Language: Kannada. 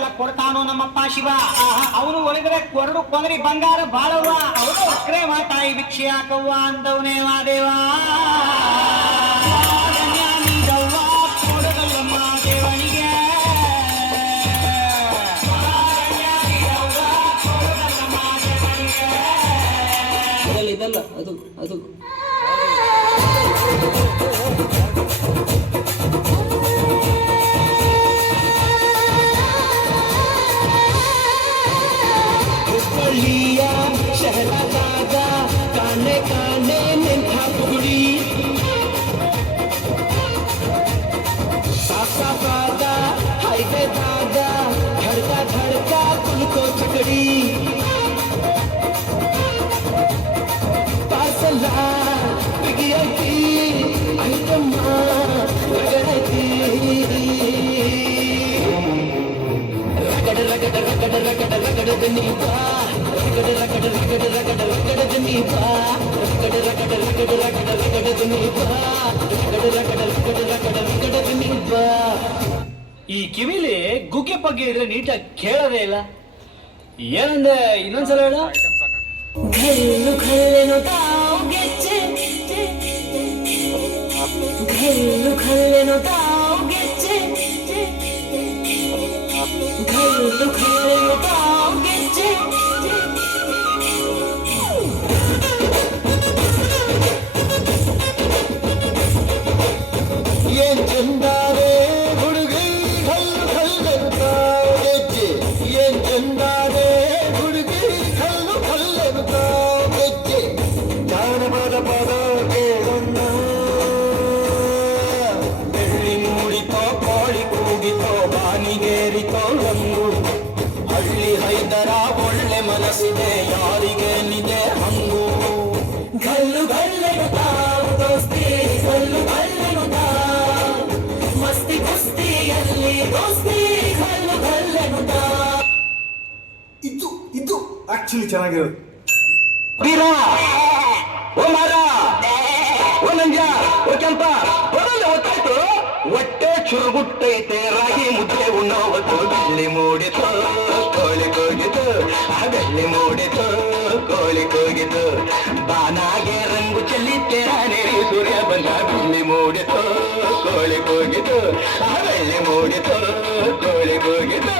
ಎಲ್ಲ ಕೊಡ್ತಾನೋ ನಮ್ಮಪ್ಪ ಶಿವ. ಅವನು ಒಳಗಡೆ ಕೊರಡು ಕೊಂದ್ರಿ ಬಂಗಾರ ಬಾಳವ್ವ, ಅವನು ಅಕ್ರೆ ಮಾತಾಯಿ ಭಿಕ್ಷೆ ಹಾಕವ್ವ ಅಂದವನೇ ಮಾದೇವ. ಇದಲ್ಲ ಅದು ಅದು ಹುಬ್ಬಳ್ಳಿಯ ಶಹರದಾಗ ಕಾಣೆ ಕಾಣೆ ನಿಂತ ಗುಡಿ ಸಾಫಾದ ಹೈವೇದಾಗ ಧಡ್ಕ ಧಡ್ಕ ಕುಲ್ಕೋ ಚಕಡಿ ಪಾರ್ಸಲ ಬಿಗಿಯಾಗಿ ಐಟಮ್ಮ ರಗಡತಿ ರಗಡ ರಗಡ ರಗಡ ರಗಡ ರಗಡದ ನೀಬಾ ರಗಡ ರಗಡ ರಗಡ ರಗಡ ರಗಡದ ನೀಬಾ ರಗಡ ರಗಡ ರಗಡ ರಗಡ ರಗಡದ ನೀಬಾ ರಗಡ ರಗಡ ರಗಡ ರಗಡ ರಗಡದ ನೀಬಾ. ಈ ಕಿವಿಲಿ ಗುಗ್ಗೆ ಪಗ್ಗೆ ಇದ್ರೆ ನೀಟಾಗಿ ಕೇಳೋದೇ ಇಲ್ಲ. ಏನಂದೆ ಇನ್ನೊಂದ್ಸಲ ಹೇಳ. घरेलू खल्लेनो दाव गेचे घरेलू खल्लेनो दाव गेचे घरेलू खल्लेनो दाव गेचे ये चंदारे हुड़गी खल खल दाव गेचे ये चंदारे हुड़गी खल खल दाव गेचे ಜಾನಪದ ಪದ ಕೇಳಣ್ಣ ಬೆಳ್ಳಿ ಮೂಡಿತೋ ಕೋಳಿ ಕೂಗಿತೋ ಬಾನಿಗೇರಿತೋ ರಂಗು ಹಳ್ಳಿ ಹೈದರ ಒಳ್ಳೆ ಮನಸ್ಸಿದೆ ಯಾರಿಗೇನಿದೆ ಹಂಗು घल्लू घल्लेनो दाव दोस्ती घल्लू घल्लेनो दाव मस्ती कुस्ತಿಯಲ್ಲಿ दोस्ती घल्लू घल्लेनो दाव. ಇದು ಆಕ್ಚುಲಿ ಚೆನ್ನಾಗಿರೋದು. ವೀರ ಓ ಮಾರ ಓ ನಂಜ ಓ ಕೆಂಪ ಬರಲ್ಲ ಒತ್ತಾಯ್ತು ಹೊಟ್ಟೆ ಚುರುಗುಟ್ಟೈತೆ ರಾಗಿ ಮುದ್ದೆ ಉಣ್ಣೋವತ್ತು ಬೆಳ್ಳಿ ಮೂಡಿತು ಕೋಳಿ ಕೂಗಿತು ಆ ಬೆಳ್ಳಿ ಮೂಡಿತು ಕೋಳಿ ಕೂಗಿತು ಬಾನಾಗೆ ರಂಗು ಚೆಲ್ಲಿ ತೆರಾನೇರಿ ಸೂರ್ಯ ಬಂದ ಬೆಳ್ಳಿ ಮೂಡಿತು ಕೋಳಿ ಕೂಗಿತು ಆ ಬೆಳ್ಳಿ ಮೂಡಿತು ಕೋಳಿ ಕೂಗಿತು.